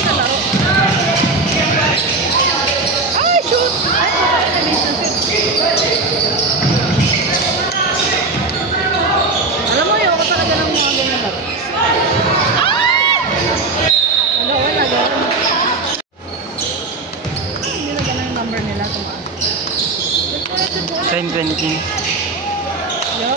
sa laro. Ay, shoot! Ay, nabis na shoot. Alam mo, ayoko talaga ng mga ganyan laro. Wala, gano'n. Hindi na gano'n yung number nila. 10-20. Yo.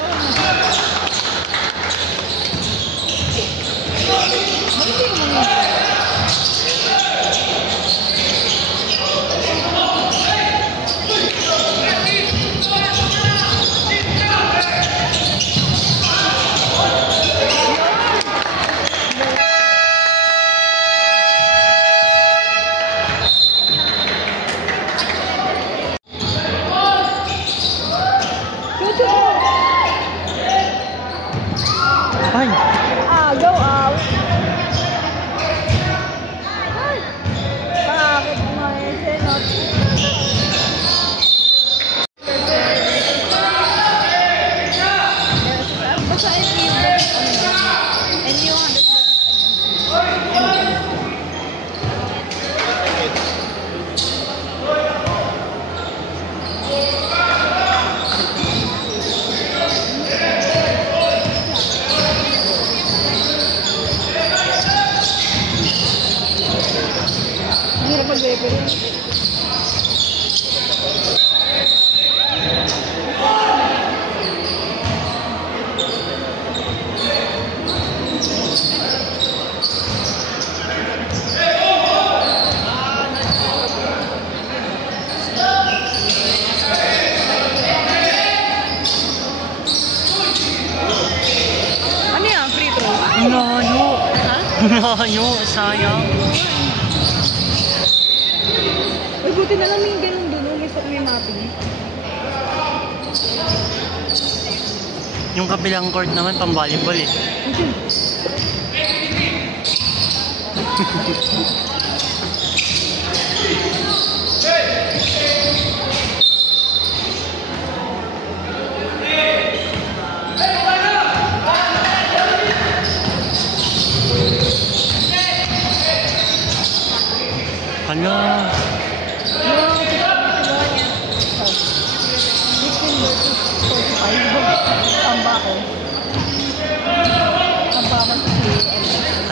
Ay! Go out! Bakit mo yung senot? Basta hirap mag-referee. Ano yan? Free throw? Layo! Ha? Layo! Sayang! Ay, buti na lang may ganun doon. May mapping. Yung kabilang court naman, pang-volleyball eh. Hala!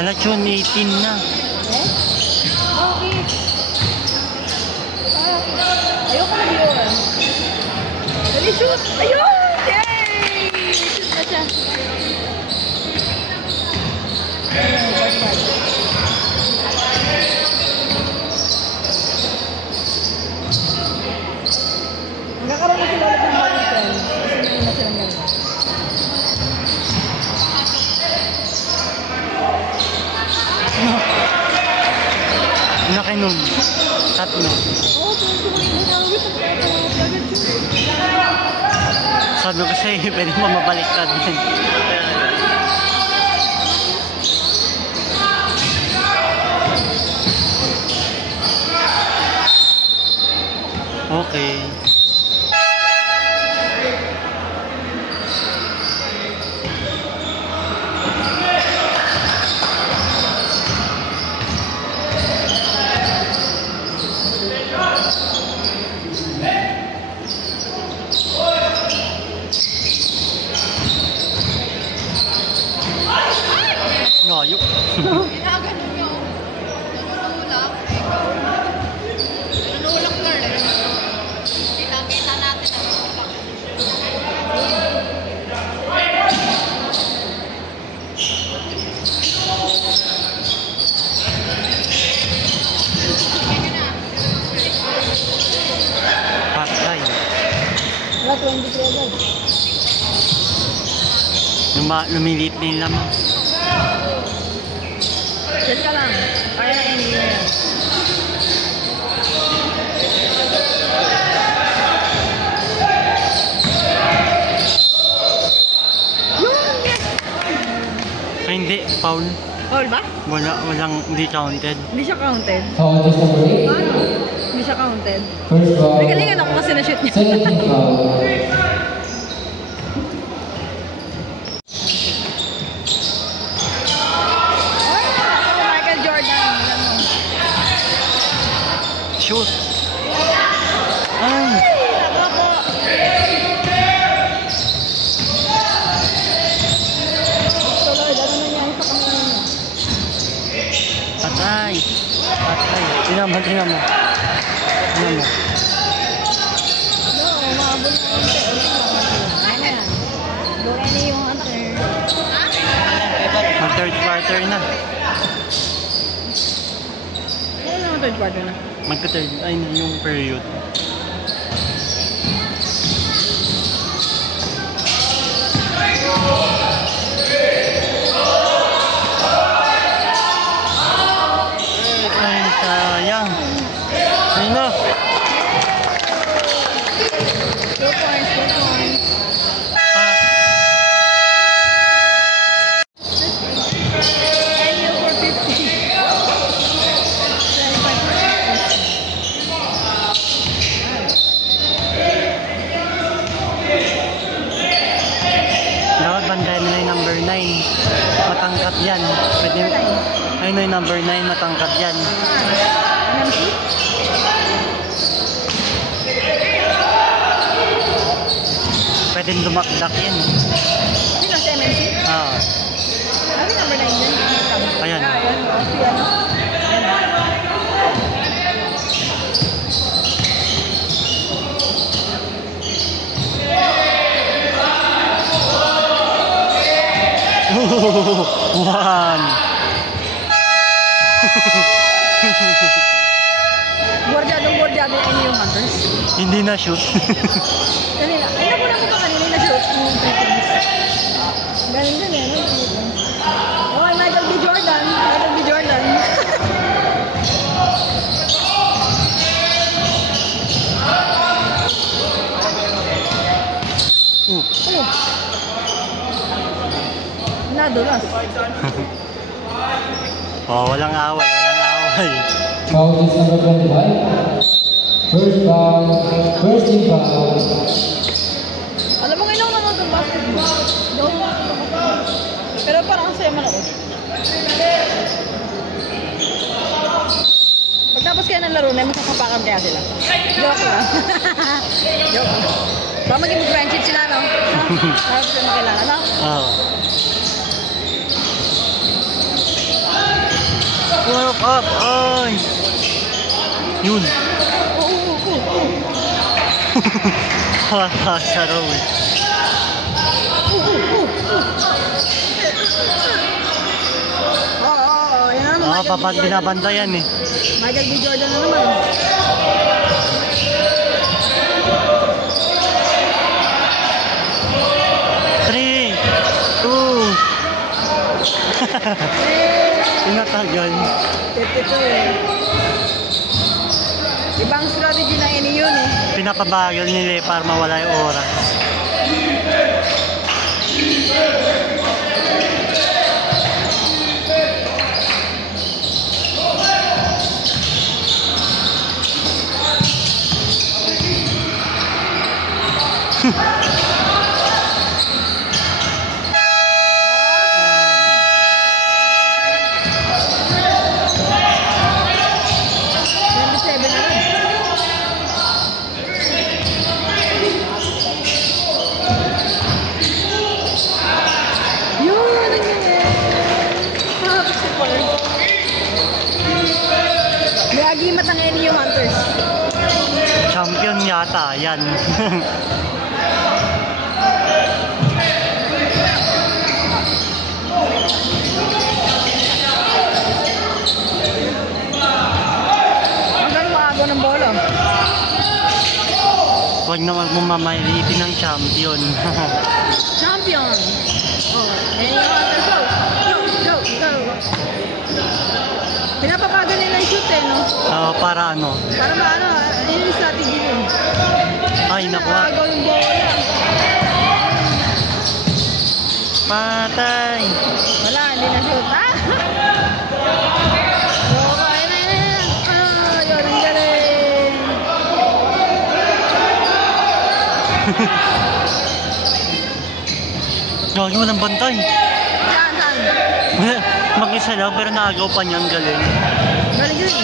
Hala, June 18 na. Okay. Ayoko na yun. Dali, shoot! Ayun! Yay! Shoot na siya. Magkakaroon na sila ulit ng ball friend. Kasi may na silang gano'n. Laki nun. Tatlo. Sabi ko sa'yo, pwede mo mabaliktad din. Okay. Layo. Ginagano nyo. Nanunulak. Nanunulak na rin. Kita natin ang nanunulak. Patay. Wala, 23 agad. Lumilit na yung lamang. Diyan ka lang. Kaya na hindi yan. Ay, hindi. Foul. Foul ba? Hindi counted. Hindi siya counted. Foul just number 8. Ano? Hindi siya counted. First foul. May galingan ako kasi na-shoot niya. Second foul. Michael Jordan. Alam mo. shoot. Ay. Ako po. Tuloy, ano nangyari sa kamay mo? Patay. Patay. Tingnan mo. Tingnan mo. Tingnan mo. No, umabot na yung ano yan? Doon yung answer. Mag third quarter na. Ano naman third quarter na? Magka-third. Ay, yung period. Ay, sayang. Ayun na. 2 points, 2 points. Ah, And you for 50. 25. dapat bantayan nila yung number 9. Matangkat yan. Pwede, ayun na yung number 9. Matangkat yan. Pwede dumakdak yan. Sino si MNC? Ah, Ano number 9 yun? Ayan. Ayan. O, si ano? one. Bordyadong ini yung Hunters. Hindi na shoot. Kanina. Ay, nakuha ko pa kanina na shoot yung Philippines. Galing din eh, no? Oh, Michael B. Jordan. Michael B. Jordan. Oh. Nadulas. Oh, walang away. Walang away. Foul is number 25. First foul. First team foul. Alam mo, kailangan naman itong basketball. Daw mo basketball. Pero parang ang saya manood. Pagtapos kaya ng laro na, magkakapakan kaya sila. Joke lang. Joke lang. Baka maging friendship sila, no? Para sila makilala, no? Oh. Up. Ay. Yun. Sa raw eh. Oo, yan naman. Papat binabantayan eh. Michael B. Jordan na naman. Three, two. Tinatagal. 52 eh. Ibang strategy na ini yun eh. Pinapabagal nila eh para mawala yung oras. Agimat ang NU Hunters. Champion yata, yan. Hanggang maago ng bola. Huwag naman mamamaylitin ng champion. Champion! Oh, NU Hunters, go! Go! Go! Pinapapagal nila yung shoot eh, no? Para ano? Para maano, yun yung strategy yun. Ay, nakuha. Agaw yung bola. Patay! Wala, hindi na shoot. Ah! Okay na yan. Ah, yun, ang galing. Gagi, walang bantay. Saan, saan? Mag-isa lang pero naagaw pa niya, ang galing. Galing yun.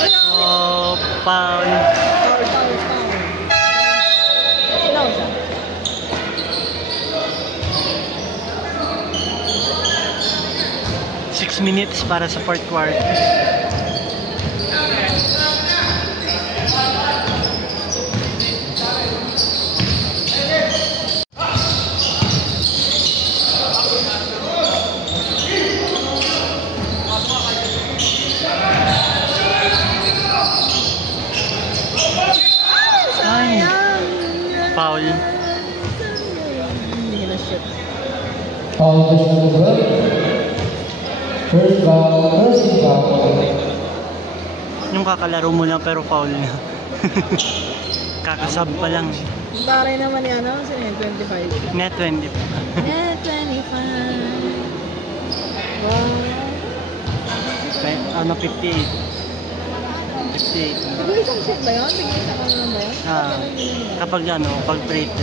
Ay, Oh, foul. Foul. Sinaw siya. Six minutes para sa fourth quarter. Ay, foul. Hindi na shoot. Foul number 12. First team foul. Yung kakalaro mo lang pero foul na. Kakasab pa lang. Taray naman yan, ano? Sino yun? 25. Net 20. Eh, 25. Wow. Ano, 58. 58. Bigla isang shoot ba yun? Bigla isang ano lang ba yun? Kapag ano, pag plate.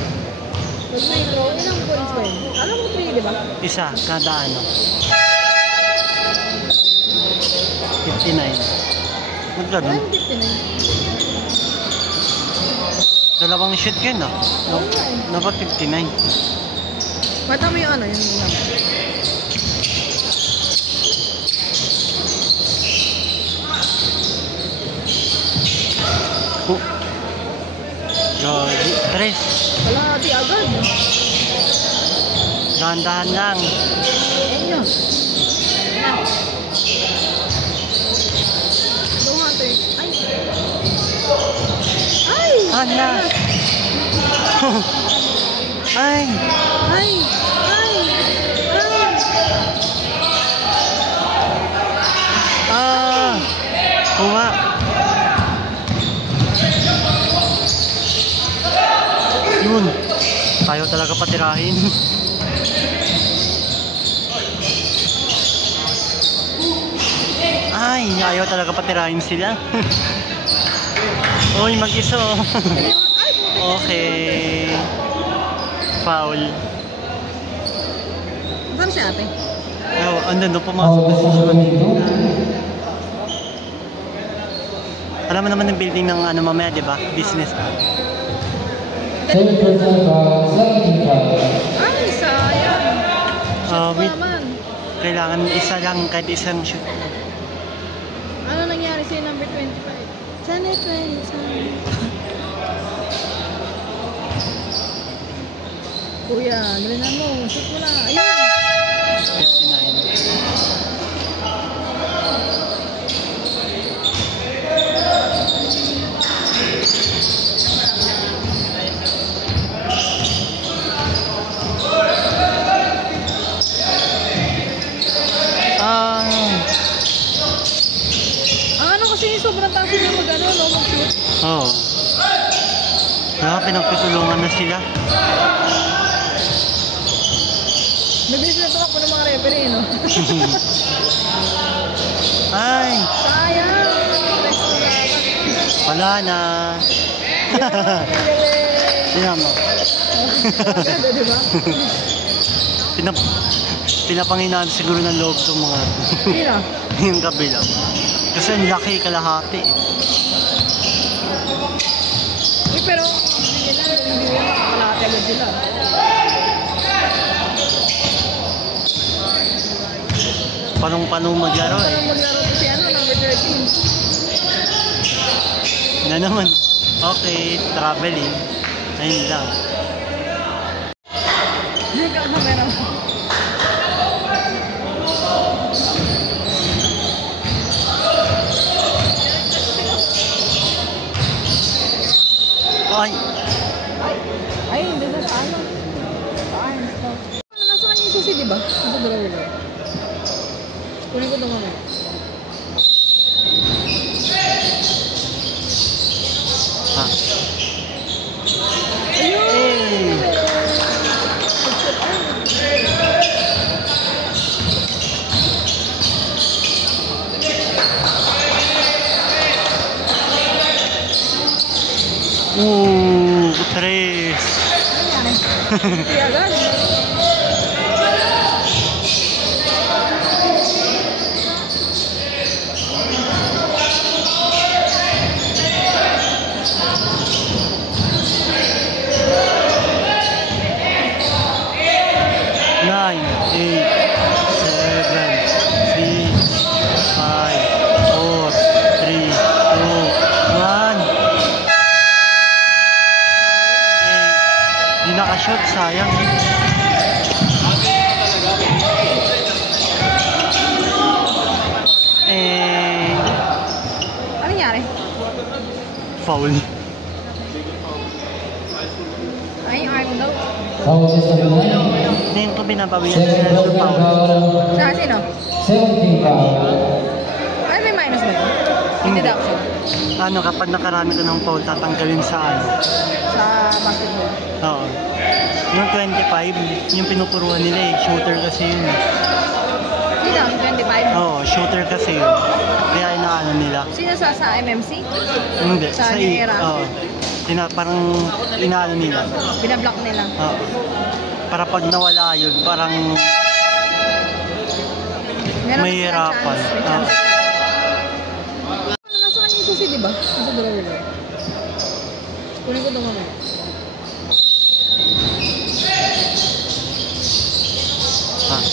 Pag nitro, ilang points ba yun? Alam mo 3, di ba? Isa, kada ano. 59. Magkano? Alam mo 59. Dalawang shoot yun ah. No, dapat 59. Mata mo yung ano, yung lang. Oh. Gagi. Tres. Wala, di agad. Dahan-dahan lang. Ayun yun. Dumating. Ay! Ay! Hala. Ay. Ay! Ay! Ay! Ah. Kuha. Yun. Tayo talaga patirahin. Ay, ayaw talaga patirahin sila. Uy, mag-iso. Okay. Foul. Saan si ate? Oh, andun doon pumasok na si Foul Juan. number 2. Alam mo naman yung building ng ano mamaya, di ba? Business. 10% foul, 17 foul. Ay, sayang. Shoot Wait. naman. Kailangan isa lang, kahit isang shoot. Ano nangyari sa'yo number 25? Sana 25. Kuya, galinan mo. Shoot mo na. Ayun. 59. Ang ano kasi sobrang taas na mag-ano, no? Mag-shoot. Oo. Pinagtutulungan na sila. Nabilis na ito ako ng mga referee, no? Ay, Sayang! wala na. Tingnan mo. Ganda, di ba? Pinapanginaan siguro ng loob ng mga Sino? yung kabila. Kasi ang laki kalahati. Eh, pero hindi nila. Kalahati agad sila. Panong-panong maglaro eh. Parang maglaro si ano, number 13. Na naman. Okay, traveling. Ayun lang. Yung camera. Ay, Ay, hindi na sa ano. Sa arms to. Ano, nasa kanya yung susi, di ba? Ito dalawa lang. Kunin ko ito mamaya. ah. Ayun! Tres. Kaya agad. nakashoot, sayang. Ano nangyari? Foul. Ay, yung arm daw. Foul is number 9. Ngayon ko binabawian Second sila sa personal foul. foul. Sa sino? 17 foul. Ay, may minus ba yun? Yung deduction. Ano, kapag nakarami ka ng foul, tatanggalin sa ano? Sa basketball. Oo. Yung 25, yung pinupuruan nila eh. Shooter kasi yun. Sino? Yung 25? Oo, shooter kasi yun. Kaya inaano nila. Sino sa MMC? Hindi, Sa sa New Era? Oo. Parang inaano nila. Binablock nila. Oo. Para pag nawala yun, parang Meron may na silang hirapan. chance. May chance. Nasa kanya yung susi, di ba? Nasa drawer lang. Kunin ko ito mamaya. Ah.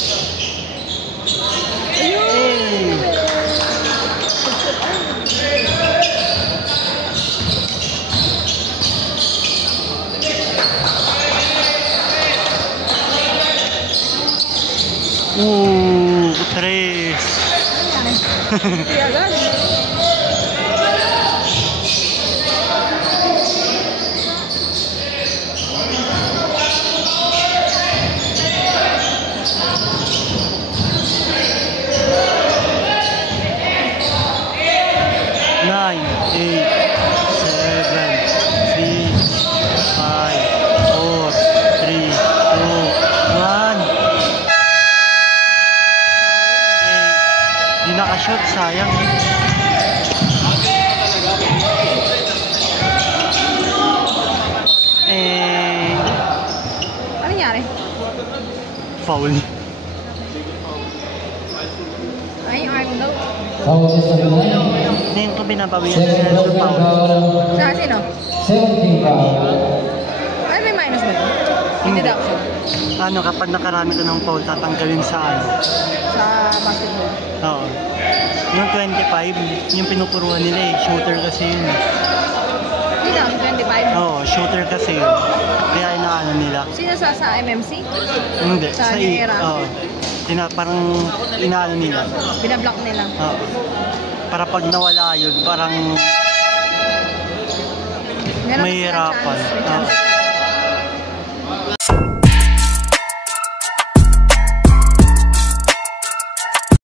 Ayun! Eh. Tres. Hindi agad. Nine, 8, 7, 6, 5, 4, 3, 2, 1. Di nakashoot, sayang. Ano nangyari? Foul. Ay, yung arm daw. Foul is number 9. Ngayon ko binabawian Second sila sa personal foul. foul. Sa sino? 17 foul. Ay, may minus ba yun? Yung deduction. Ano, kapag nakarami ka ng foul, tatanggalin sa ano? Sa basketball. Oo. Yung 25, yung pinupuruan nila eh. Shooter kasi yun. Sino? Yung 25? Oo, shooter kasi yun. Kaya inaano nila. Sino sa MMC? Hindi, Sa New Era? Oo. Parang inaano nila. Binablock nila. Oo. Para pag nawala yun, parang Meron may na silang hirapan. chance. May chance. Oo.